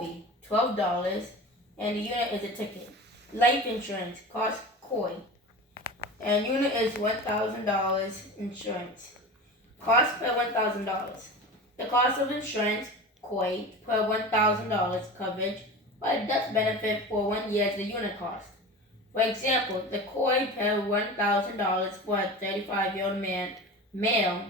be $12, and the unit is a ticket. Life insurance costs KOI, and unit is $1,000 insurance. Cost per $1,000. The cost of insurance KOI per $1,000 coverage, but death benefit for 1 year is the unit cost. For example, the KOI per $1,000 for a 35-year-old male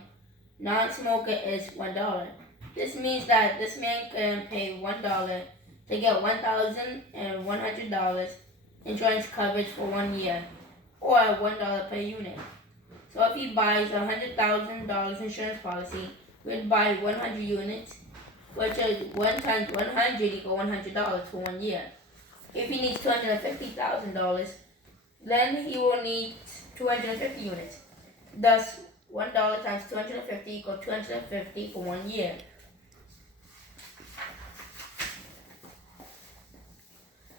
non-smoker is $1. This means that this man can pay $1 to get $1,100 insurance coverage for 1 year, or $1 per unit. So if he buys a $100,000 insurance policy, he would buy 100 units, which is 1 times 100 equal $100 for 1 year. If he needs $250,000, then he will need 250 units. Thus, $1 times 250 equals 250 for 1 year.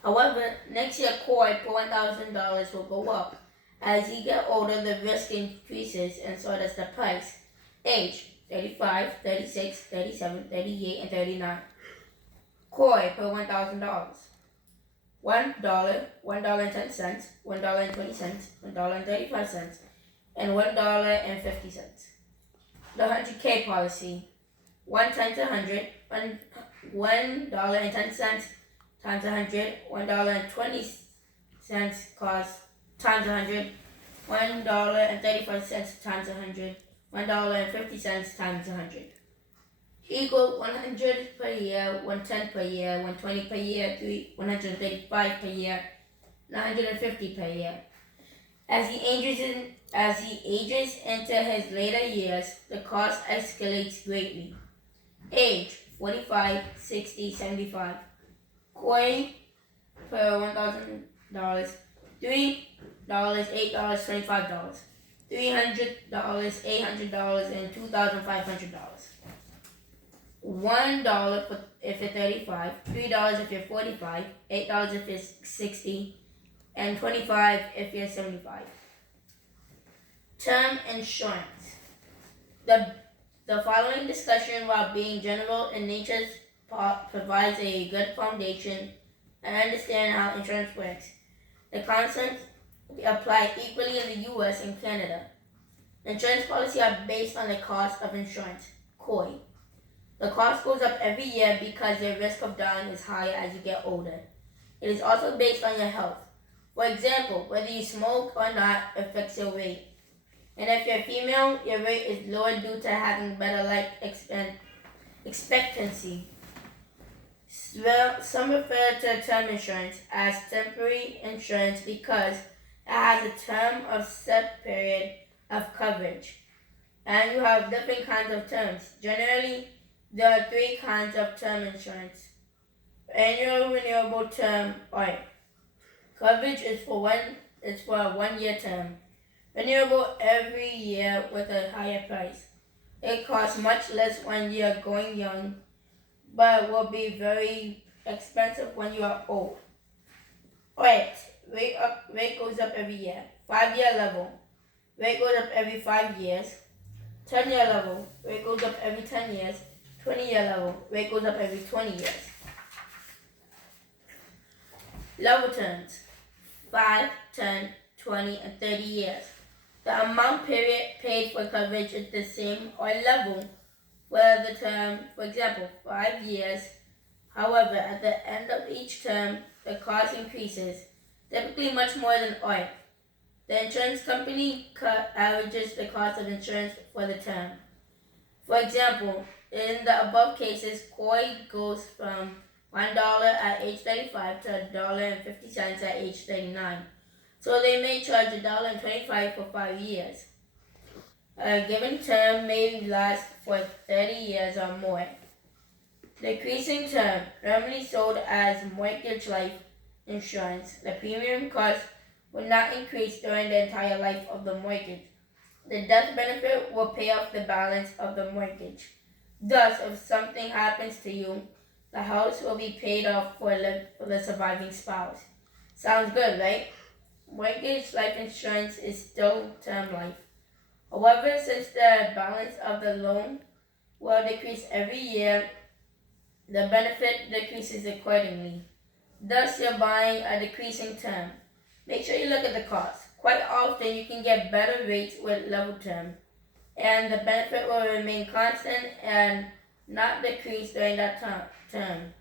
However, next year KOI per $1,000 will go up. As you get older, the risk increases, and so does the price. Age: 35, 36, 37, 38, and 39. KOI per $1,000. $1, $1.10, $1.20, $1.35, and $1.50. The 100K policy: 1 times 100, $1.10 times 100, $1.20 cost times 100, $1.35 times 100, $1.50 times 100. Equal 100 per year, 110 per year, 120 per year, 135 per year, 150 per year. As he ages into his later years, the cost escalates greatly. Age: 45, 60, 75. KOI per $1,000, $3, $8, $25, $300, $800, and $2,500. $1 if you're 35, $3 if you're 45, $8 if you're 60, and $25 if you're 75. Term insurance. The following discussion, while being general in nature, provides a good foundation and understand how insurance works. The concepts apply equally in the U.S. and Canada. Insurance policies are based on the cost of insurance, KOI. The cost goes up every year because your risk of dying is higher as you get older. It is also based on your health. For example, whether you smoke or not affects your rate. And if you're female, your rate is lower due to having better life expectancy. Some refer to term insurance as temporary insurance because it has a term of set period of coverage. And you have different kinds of terms. Generally, there are 3 kinds of term insurance. Annual renewable term, or coverage is for a 1 year term. Renewable every year with a higher price. It costs much less when you are going young, but will be very expensive when you are old. Alright, rate goes up every year. 5-year level, rate goes up every 5 years. 10-year level, rate goes up every 10 years. 20-year level, rate goes up every 20 years. Level terms: 5, 10, 20, and 30 years. The amount paid for coverage is the same or level for the term, for example, 5 years. However, at the end of each term, the cost increases, typically much more than oil. The insurance company averages the cost of insurance for the term. For example, in the above cases, KOI goes from $1 at age 35 to $1.50 at age 39. So they may charge $1.25 for 5 years. A given term may last for 30 years or more. Decreasing term, normally sold as mortgage life insurance. The premium cost will not increase during the entire life of the mortgage. The death benefit will pay off the balance of the mortgage. Thus, if something happens to you, the house will be paid off for the surviving spouse. Sounds good, right? Mortgage life insurance is still term life. However, since the balance of the loan will decrease every year, the benefit decreases accordingly. Thus, you're buying a decreasing term. Make sure you look at the cost. Quite often, you can get better rates with level term, and the benefit will remain constant and not decrease during that term.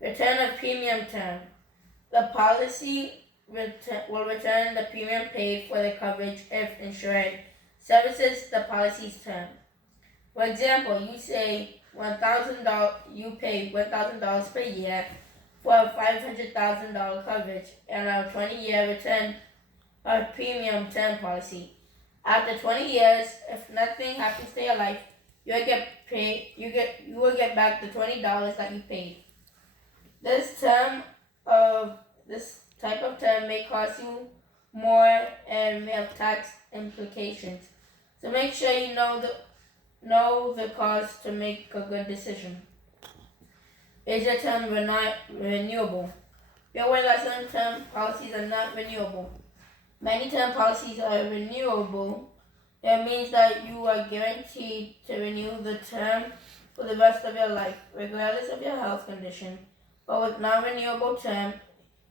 Return of premium term. The policy will return the premium paid for the coverage if insured services the policy's term. For example, you say $1,000. You pay $1,000 per year for a $500,000 coverage and a 20-year return of premium term policy. After 20 years, if nothing happens to your life, you will get back the $20 that you paid. This type of term may cost you more and may have tax implications. So make sure you know the cost to make a good decision. Is your term renewable? Be aware that certain term policies are not renewable. Many term policies are renewable. It means that you are guaranteed to renew the term for the rest of your life, regardless of your health condition. But with non-renewable term,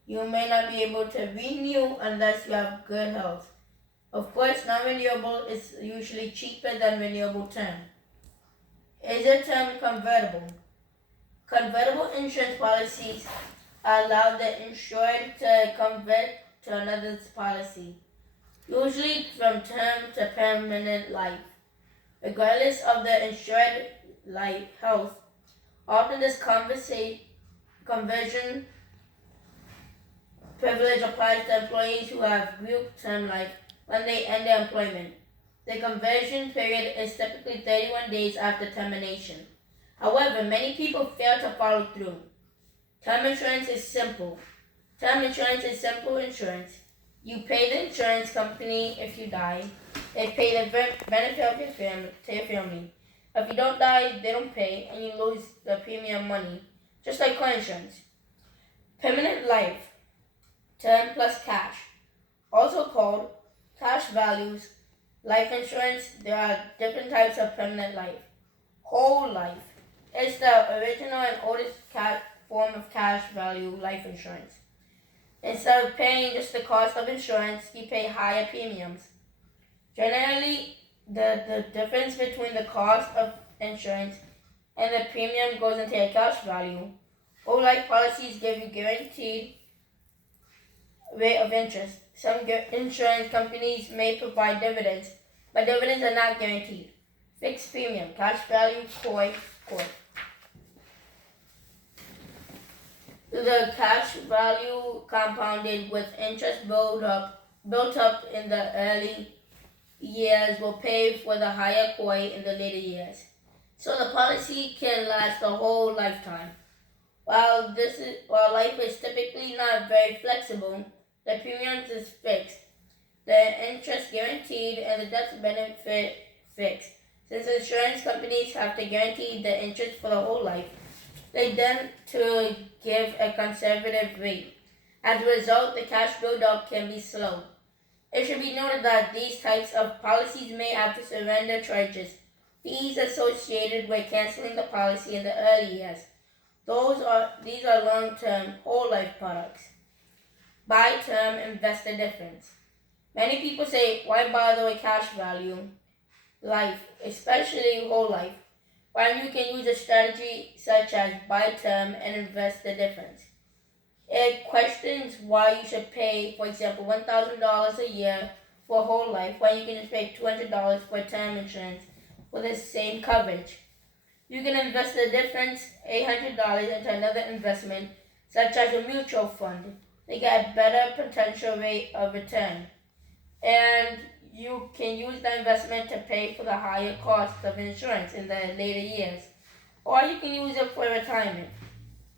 you may not be able to renew unless you have good health. Of course, non-renewable is usually cheaper than renewable term. Is your term convertible? Convertible insurance policies allow the insured to convert to another's policy, usually from term to permanent life, regardless of the insured life health. Often this conversion privilege applies to employees who have group term life when they end their employment. The conversion period is typically 31 days after termination. However, many people fail to follow through. Term insurance is simple. Term insurance is simple insurance. You pay the insurance company if you die. They pay the benefit of to your family. If you don't die, they don't pay, and you lose the premium money, just like car insurance. Permanent life, term plus cash, also called cash values. Life insurance, there are different types of permanent life. Whole life is the original and oldest form of cash value life insurance. Instead of paying just the cost of insurance, you pay higher premiums. Generally, the difference between the cost of insurance and the premium goes into your cash value. Whole life policies give you guaranteed rate of interest. Some insurance companies may provide dividends, but dividends are not guaranteed. Fixed premium, cash value, COI. The cash value compounded with interest built up in the early years will pay for the higher COI in the later years. So the policy can last the whole lifetime. While life is typically not very flexible, the premiums is fixed, the interest guaranteed, and the death benefit fixed. Since insurance companies have to guarantee the interest for the whole life, they tend to give a conservative rate. As a result, the cash build-up can be slow. It should be noted that these types of policies may have to surrender charges, fees associated with canceling the policy in the early years. These are long-term, whole-life products. Buy term, invest the difference. Many people say, why bother with cash value life, especially whole life, when you can use a strategy such as buy term and invest the difference. It questions why you should pay, for example, $1,000 a year for whole life when you can just pay $200 for term insurance for the same coverage. You can invest the difference, $800, into another investment, such as a mutual fund. They get a better potential rate of return. And you can use the investment to pay for the higher cost of insurance in the later years. Or you can use it for retirement.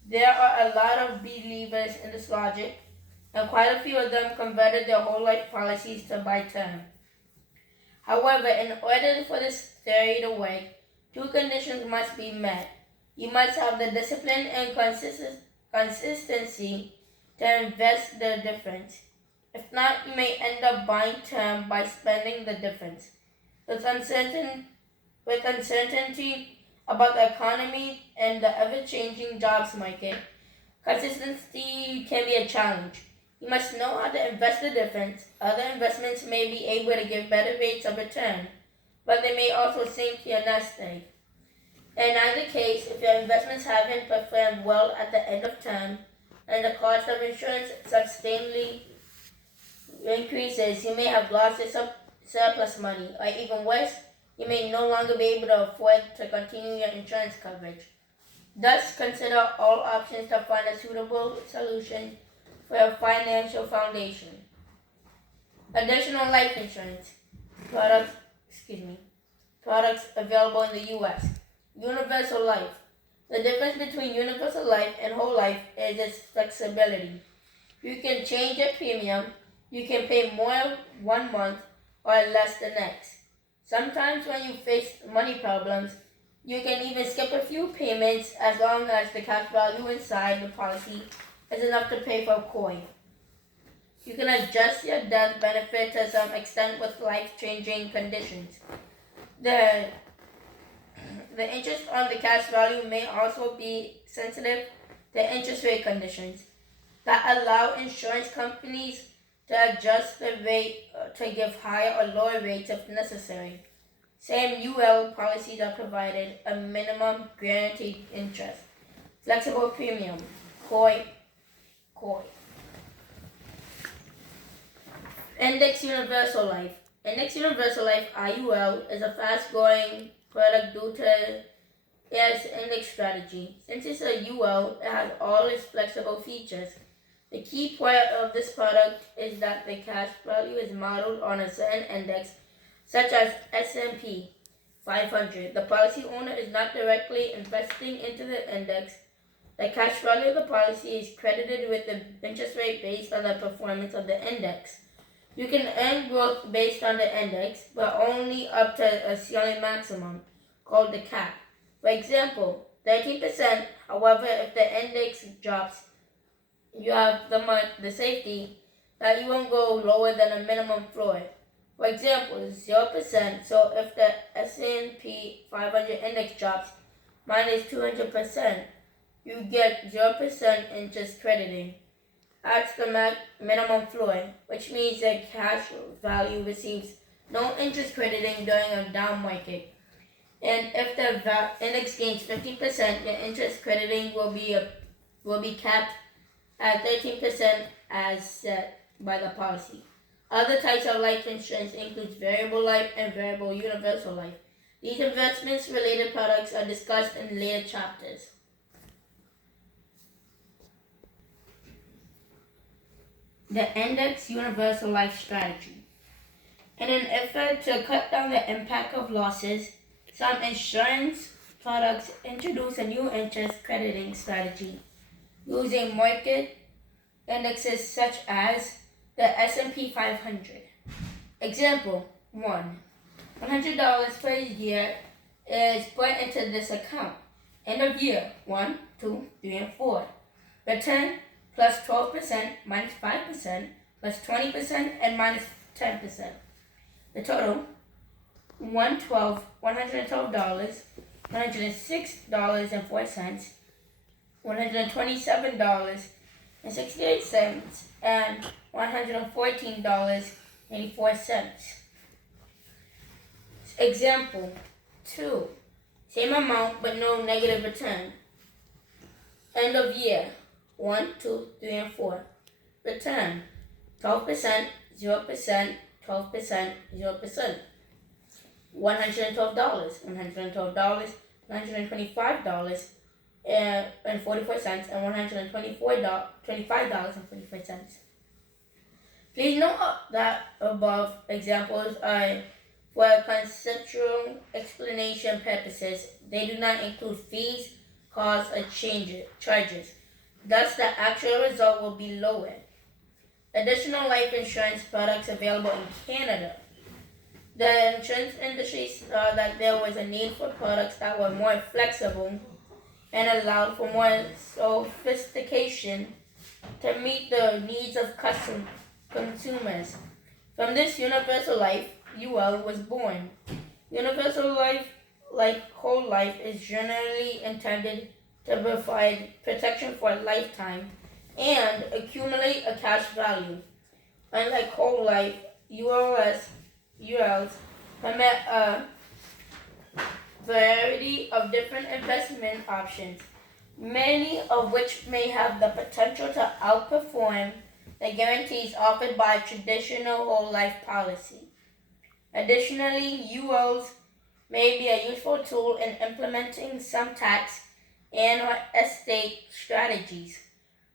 There are a lot of believers in this logic, and quite a few of them converted their whole life policies to buy term. However, in order for this theory to work, two conditions must be met. You must have the discipline and consistency to invest the difference. If not, you may end up buying term by spending the difference. With uncertainty about the economy and the ever-changing jobs market, consistency can be a challenge. You must know how to invest the difference. Other investments may be able to give better rates of return, but they may also sink your nest egg. In either case, if your investments haven't performed well at the end of term and the cost of insurance substantially increases, you may have lost your surplus money, or even worse, you may no longer be able to afford to continue your insurance coverage. Thus, consider all options to find a suitable solution for your financial foundation. Additional life insurance products available in the U.S. Universal life. The difference between universal life and whole life is its flexibility. You can change your premium. You can pay more one month or less the next. Sometimes when you face money problems, you can even skip a few payments as long as the cash value inside the policy is enough to pay for a coin. You can adjust your death benefit to some extent with life-changing conditions. The interest on the cash value may also be sensitive to interest rate conditions that allow insurance companies to adjust the rate to give higher or lower rates if necessary. Same UL policies are provided a minimum guaranteed interest, flexible premium, COI. Index Universal Life. Index Universal Life, IUL, is a fast-growing product due to its index strategy. Since it's a UL, it has all its flexible features. The key part of this product is that the cash value is modeled on a certain index, such as S&P 500. The policy owner is not directly investing into the index. The cash value of the policy is credited with the interest rate based on the performance of the index. You can earn growth based on the index, but only up to a ceiling maximum, called the cap. For example, 13%. However, if the index drops, you have the safety that you won't go lower than a minimum floor. For example, 0%. So if the S&P 500 index drops minus 200%, you get 0% interest crediting. That's the minimum floor, which means that cash value receives no interest crediting during a down market. And if the index gains 15%, your interest crediting will be capped at 13% as set by the policy. Other types of life insurance include variable life and variable universal life. These investments-related products are discussed in later chapters. The Index Universal Life Strategy. In an effort to cut down the impact of losses, some insurance products introduce a new interest crediting strategy using market indexes such as the S&P 500. Example 1. $100 per year is put into this account. End of year 1, 2, 3, and 4. Return plus 12% minus 5% plus 20% and minus 10%. The total $112, $106.04, $127.68, and $114.84. Example 2. Same amount but no negative return. End of year 1, 2, 3, and 4. Return 12%, 0%, 12%, 0%. $112, $125.44, and $125.44. Please note that above examples are for conceptual explanation purposes. They do not include fees, costs, or charges. Thus, the actual result will be lower. Additional life insurance products available in Canada. The insurance industry saw that there was a need for products that were more flexible and allowed for more sophistication to meet the needs of consumers. From this Universal Life, UL was born. Universal Life like whole life, is generally intended to provide protection for a lifetime and accumulate a cash value. Unlike whole life, ULs permit a variety of different investment options, many of which may have the potential to outperform the guarantees offered by a traditional whole life policy. Additionally, ULs may be a useful tool in implementing some tax and/or estate strategies,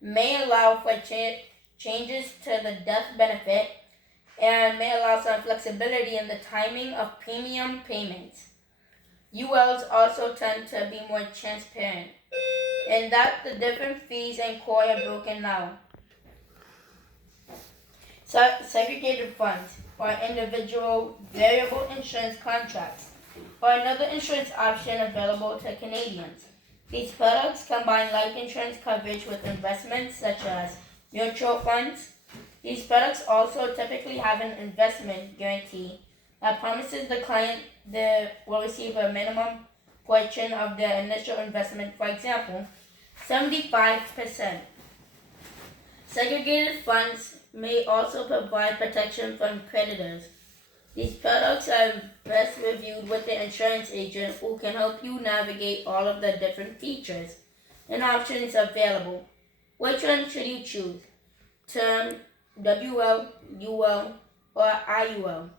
may allow for changes to the death benefit, and may allow some flexibility in the timing of premium payments. ULs also tend to be more transparent in that the different fees and COI are broken down. Segregated funds or individual variable insurance contracts are another insurance option available to Canadians. These products combine life insurance coverage with investments such as mutual funds. These products also typically have an investment guarantee that promises the client will receive a minimum portion of their initial investment, for example, 75%. Segregated funds may also provide protection from creditors. These products are best reviewed with the insurance agent who can help you navigate all of the different features and options available. Which one should you choose? Term, WL, UL, or IUL?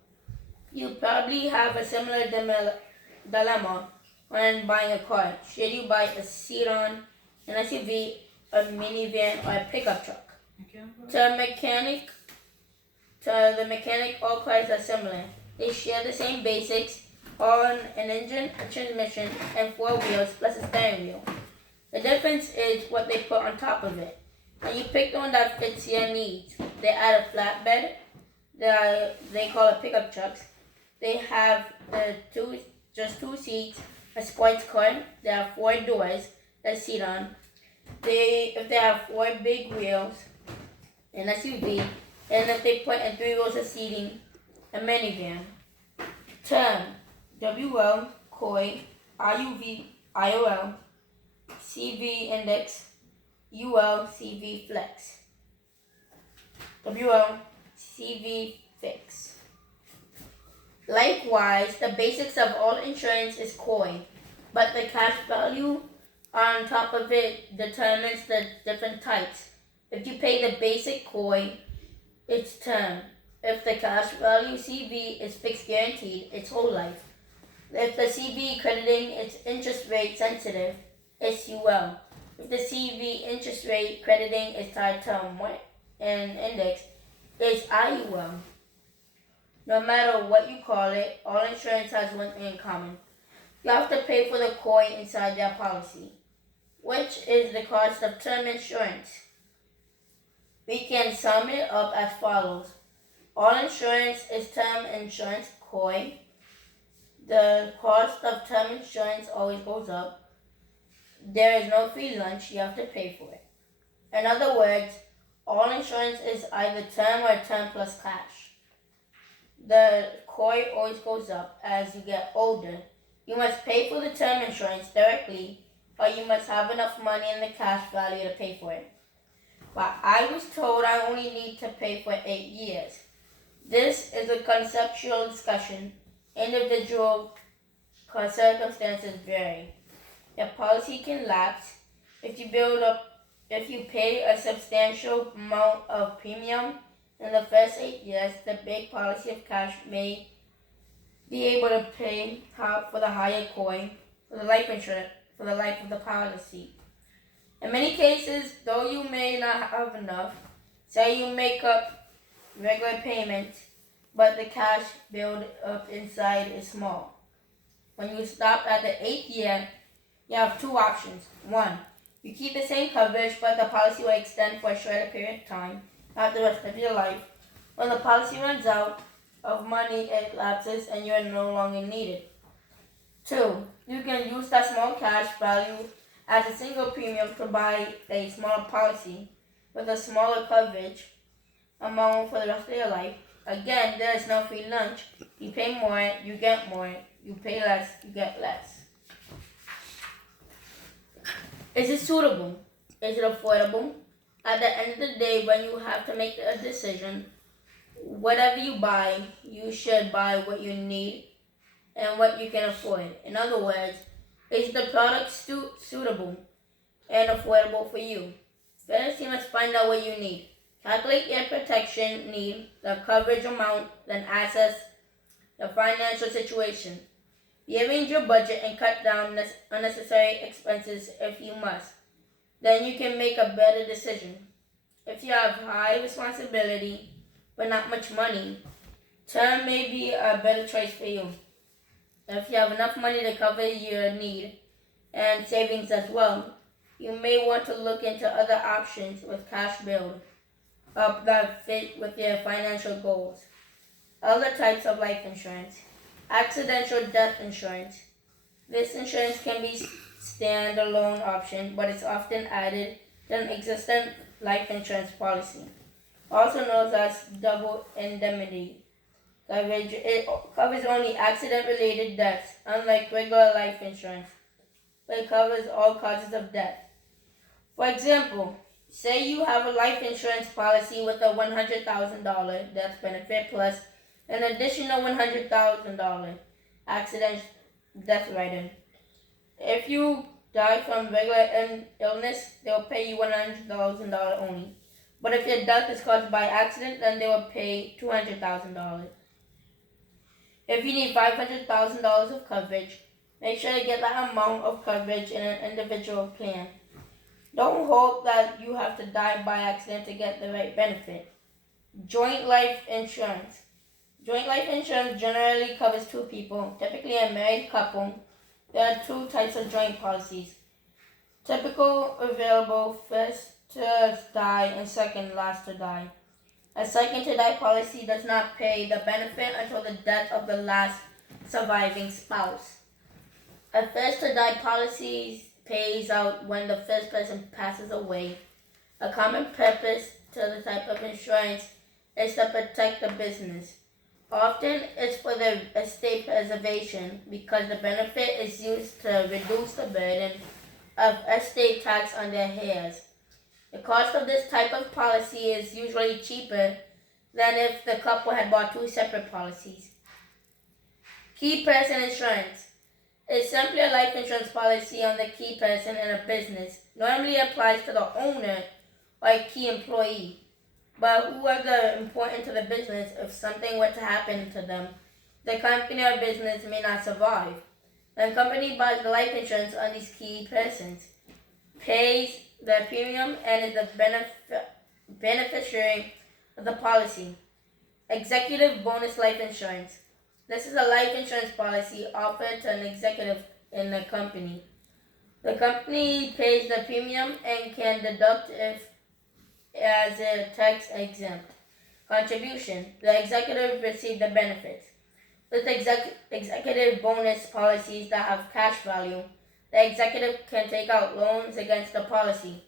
You probably have a similar dilemma when buying a car. Should you buy a sedan, an SUV, a minivan, or a pickup truck? To the mechanic, all cars are similar. They share the same basics, all an engine, a transmission, and 4 wheels plus a steering wheel. The difference is what they put on top of it. And you pick the one that fits your needs. They add a flatbed, they call it pickup trucks. They have just 2 seats, a sports car. They have 4 doors, a sedan. If they have 4 big wheels, an SUV, and if they put in 3 rows of seating, a minivan. Term, WL, COI, IUV, IOL, CV Index, UL, CV Flex. WL, CV Fix. Likewise, the basics of all insurance is COI, but the cash value on top of it determines the different types. If you pay the basic COI, it's term. If the cash value CV is fixed guaranteed, it's whole life. If the CV crediting is interest rate sensitive, it's UL. If the CV interest rate crediting is tied to an index, it's IUL. No matter what you call it, all insurance has one thing in common. You have to pay for the COI inside their policy, which is the cost of term insurance. We can sum it up as follows. All insurance is term insurance, COI. The cost of term insurance always goes up. There is no free lunch, you have to pay for it. In other words, all insurance is either term or term plus cash. The COI always goes up as you get older. You must pay for the term insurance directly, or you must have enough money in the cash value to pay for it. But I was told I only need to pay for 8 years. This is a conceptual discussion. Individual circumstances vary. Your policy can lapse if you pay a substantial amount of premium in the first 8 years. The big policy of cash may be able to pay for the higher COI for the life insurance for the life of the policy. In many cases, though you may not have enough, say you make up regular payments, but the cash build up inside is small. When you stop at the 8th year, you have 2 options. 1, you keep the same coverage, but the policy will extend for a shorter period of time, not the rest of your life. When the policy runs out of money, it lapses and you are no longer needed. 2, you can use that small cash value as a single premium to buy a smaller policy with a smaller coverage amount for the rest of your life. Again, there is no free lunch. You pay more, you get more. You pay less, you get less. Is it suitable? Is it affordable? At the end of the day, when you have to make a decision, whatever you buy, you should buy what you need and what you can afford. In other words, is the product suitable and affordable for you? First, you must find out what you need. Calculate your protection need, the coverage amount, then assess the financial situation. Rearrange your budget and cut down unnecessary expenses if you must. Then you can make a better decision. If you have high responsibility but not much money, term may be a better choice for you. If you have enough money to cover your need and savings as well, you may want to look into other options with cash build up that fit with your financial goals. Other types of life insurance. Accidental death insurance. This insurance can be standalone option, but it's often added to an existing life insurance policy, also known as double indemnity coverage. It covers only accident-related deaths, unlike regular life insurance, but it covers all causes of death. For example, say you have a life insurance policy with a $100,000 death benefit plus an additional $100,000 accident death rider. If you die from regular illness, they will pay you $100,000 only. But if your death is caused by accident, then they will pay $200,000. If you need $500,000 of coverage, make sure to get that amount of coverage in an individual plan. Don't hope that you have to die by accident to get the right benefit. Joint life insurance. Joint life insurance generally covers two people, typically a married couple. There are two types of joint policies. Typical available, first to die and second last to die. A second to die policy does not pay the benefit until the death of the last surviving spouse. A first to die policy pays out when the first person passes away. A common purpose to the type of insurance is to protect the business. Often it's for the estate preservation because the benefit is used to reduce the burden of estate tax on their heirs. The cost of this type of policy is usually cheaper than if the couple had bought two separate policies. Key person insurance is simply a life insurance policy on the key person in a business. Normally applies to the owner or a key employee, but whoever important to the business, if something were to happen to them, the company or business may not survive. The company buys the life insurance on these key persons, pays the premium, and is the beneficiary of the policy. Executive bonus life insurance. This is a life insurance policy offered to an executive in the company. The company pays the premium and can deduct if as a tax exempt contribution. The executive receives the benefits. With executive bonus policies that have cash value, the executive can take out loans against the policy.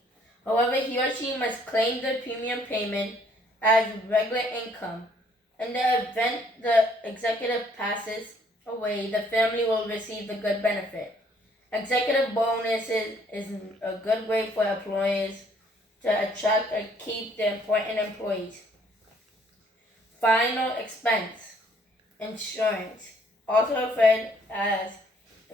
However, he or she must claim the premium payment as regular income. In the event the executive passes away, the family will receive the good benefit. Executive bonuses is a good way for employers to attract and keep the important employees. Final expense insurance, also referred as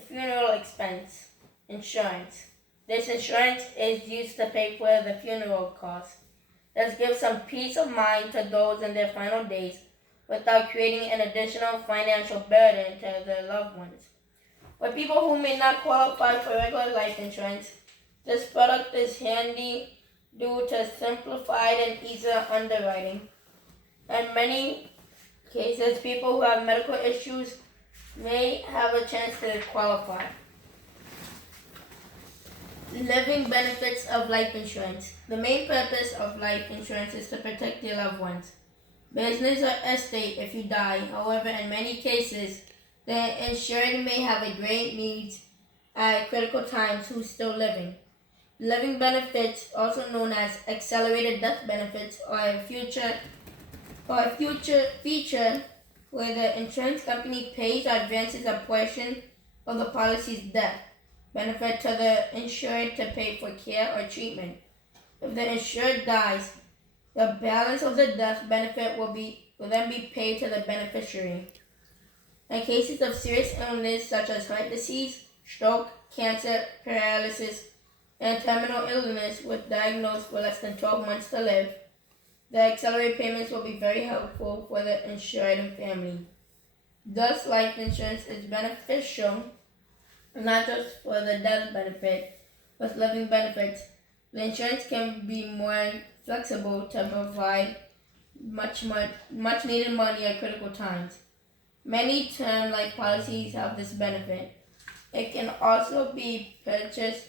funeral expense insurance. This insurance is used to pay for the funeral costs. This gives some peace of mind to those in their final days without creating an additional financial burden to their loved ones. For people who may not qualify for regular life insurance, this product is handy due to simplified and easier underwriting. In many cases, people who have medical issues may have a chance to qualify. Living benefits of life insurance. The main purpose of life insurance is to protect your loved ones, business or estate if you die. However, in many cases, the insured may have a great need at critical times who's still living. Living benefits, also known as accelerated death benefits, are a feature where the insurance company pays or advances a portion of the policy's death benefit to the insured to pay for care or treatment. If the insured dies, the balance of the death benefit will then be paid to the beneficiary. In cases of serious illness such as heart disease, stroke, cancer, paralysis, and terminal illness with diagnosed with less than 12 months to live, the accelerated payments will be very helpful for the insured and family. Thus, life insurance is beneficial not just for the death benefit, but living benefits. The insurance can be more flexible to provide much needed money at critical times. Many term life policies have this benefit. It can also be purchased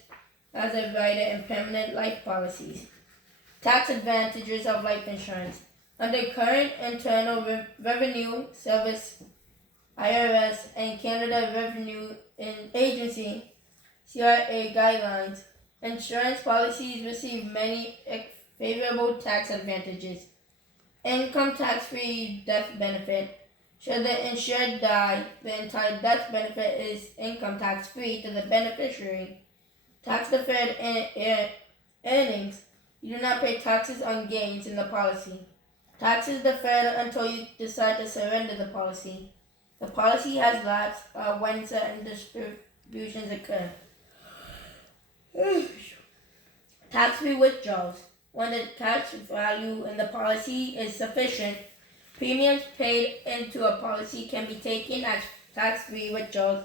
as a rider in permanent life policies. Tax advantages of life insurance. Under current Internal Revenue Service IRS and Canada Revenue Agency CRA guidelines, insurance policies receive many favorable tax advantages. Income tax-free death benefit. Should the insured die, the entire death benefit is income tax-free to the beneficiary. Tax-deferred earnings. You do not pay taxes on gains in the policy. Tax is deferred until you decide to surrender the policy. The policy has lapsed when certain distributions occur. Tax-free withdrawals. When the cash value in the policy is sufficient, premiums paid into a policy can be taken as tax-free withdrawals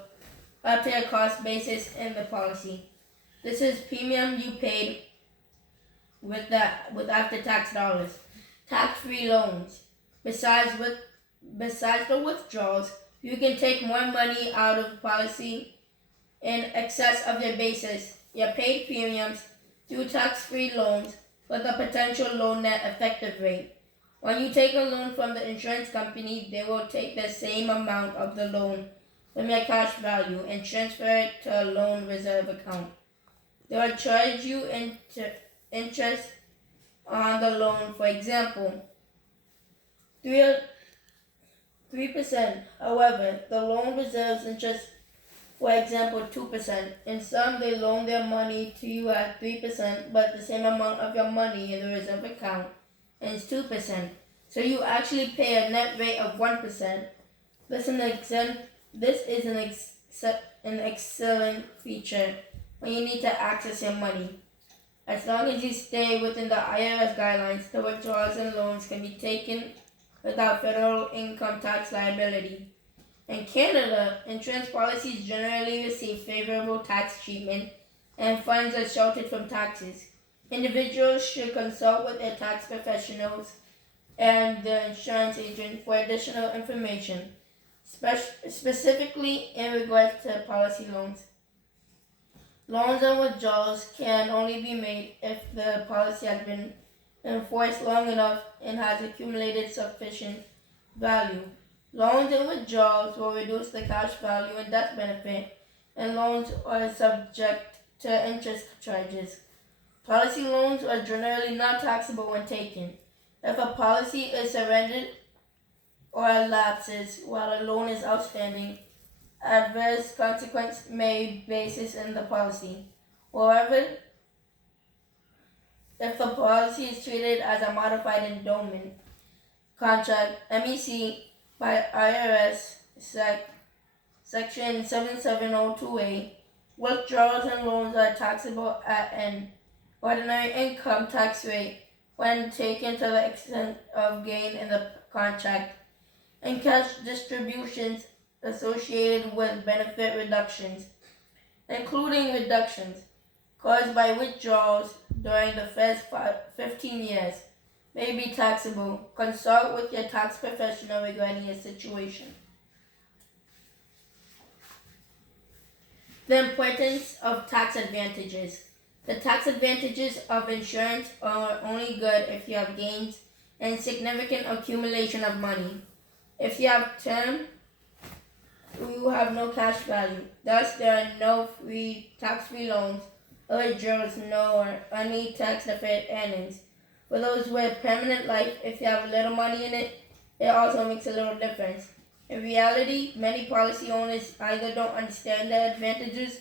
up to a cost basis in the policy. This is premium you paid with after-tax dollars. Tax-free loans. Besides the withdrawals, you can take more money out of the policy in excess of your basis, your paid premiums, through tax-free loans with a potential loan net effective rate. When you take a loan from the insurance company, they will take the same amount of the loan from your cash value and transfer it to a loan reserve account. They will charge you interest on the loan, for example, 3%. However, the loan reserves interest, for example, 2%. In some, they loan their money to you at 3%, but the same amount of your money in the reserve account is 2%. So you actually pay a net rate of 1%. This is an excellent feature when you need to access your money. As long as you stay within the IRS guidelines, the withdrawals and loans can be taken without federal income tax liability. In Canada, insurance policies generally receive favorable tax treatment and funds are sheltered from taxes. Individuals should consult with their tax professionals and the insurance agent for additional information, specifically in regards to policy loans. Loans and withdrawals can only be made if the policy has been enforced long enough and has accumulated sufficient value. Loans and withdrawals will reduce the cash value and death benefit, and loans are subject to interest charges. Policy loans are generally not taxable when taken. If a policy is surrendered or lapses while a loan is outstanding, adverse consequence may basis in the policy. However, if the policy is treated as a modified endowment contract, MEC, by IRS Section 7702A, withdrawals and loans are taxable at an ordinary income tax rate when taken to the extent of gain in the contract, and cash distributions associated with benefit reductions, including reductions caused by withdrawals during the first 15 years, may be taxable. Consult with your tax professional regarding your situation. The importance of tax advantages. The tax advantages of insurance are only good if you have gains and significant accumulation of money. If you have term, you have no cash value. Thus, there are no tax-free loans or withdrawals nor any tax-deferred earnings. For those with permanent life, if you have little money in it, it also makes a little difference. In reality, many policy owners either don't understand the advantages,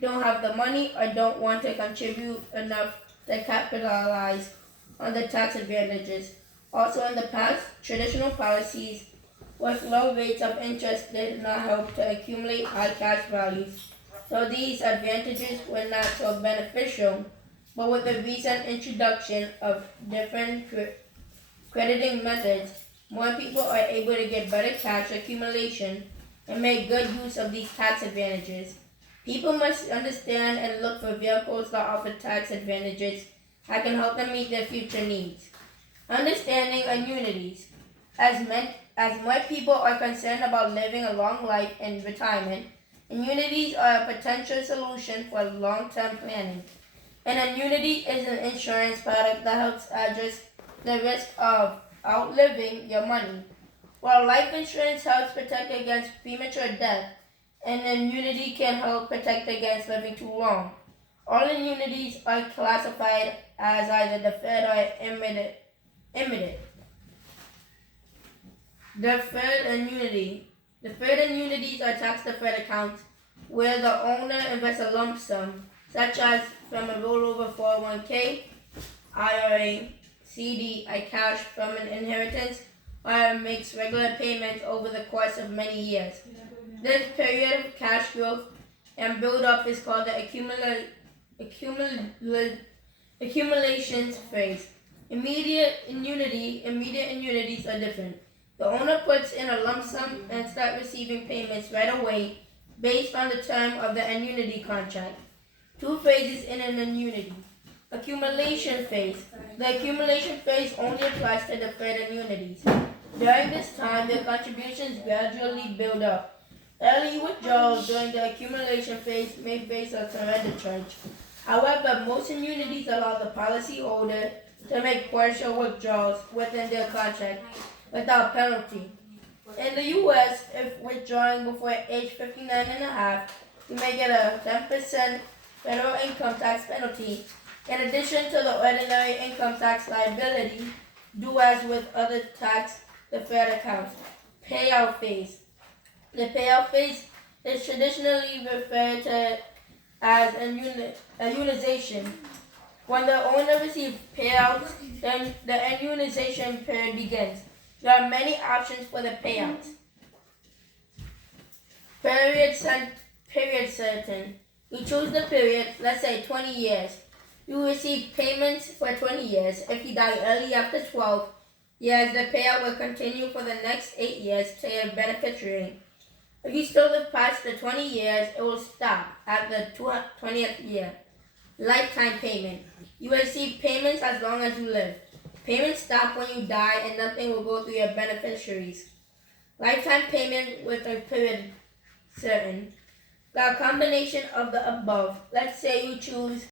don't have the money, or don't want to contribute enough to capitalize on the tax advantages. Also, in the past, traditional policies with low rates of interest did not help to accumulate high cash values, so these advantages were not so beneficial. But with the recent introduction of different crediting methods, more people are able to get better cash accumulation and make good use of these tax advantages. People must understand and look for vehicles that offer tax advantages that can help them meet their future needs. Understanding annuities. As more people are concerned about living a long life in retirement, annuities are a potential solution for long-term planning. An annuity is an insurance product that helps address the risk of outliving your money. While life insurance helps protect against premature death, an annuity can help protect against living too long. All annuities are classified as either deferred or immediate. Deferred annuity. Deferred annuities are tax-deferred accounts where the owner invests a lump sum, such as from a rollover 401k, IRA, CD, or cash from an inheritance, or makes regular payments over the course of many years. This period of cash growth and build-up is called the accumulations phase. Immediate annuities are different. The owner puts in a lump sum and starts receiving payments right away based on the term of the annuity contract. Two phases in an annuity. Accumulation phase. The accumulation phase only applies to deferred annuities. During this time, the contributions gradually build up. Early withdrawals during the accumulation phase may face a surrender charge. However, most annuities allow the policyholder to make partial withdrawals within their contract without penalty. In the U.S., if withdrawing before age 59 and a half, you may get a 10% federal income tax penalty in addition to the ordinary income tax liability due as with other tax-deferred accounts. Payout phase. The payout phase is traditionally referred to as annuitization. When the owner receives payouts, then the annuitization period begins. There are many options for the payouts. Period certain. You choose the period, let's say 20 years. You receive payments for 20 years. If you die early after 12 years, the payout will continue for the next 8 years to your beneficiary. If you still live past the 20 years, it will stop at the 20th year. Lifetime payment. You receive payments as long as you live. Payments stop when you die and nothing will go through your beneficiaries. Lifetime payment with a period certain. The combination of the above. Let's say you choose